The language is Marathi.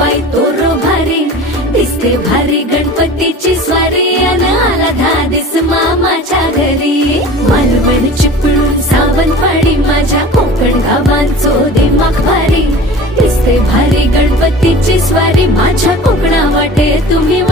बाई तोर भारी दिसते भारी गणपतीची स्वारी अन आला धादिस मामाच्या घरी मालवण चिपळूण सावंतवाडी माझ्या कोकण गावांचो दिमाग भारी दिसते भारी गणपतीची स्वारी माझ्या कोकणा वाटे तुम्ही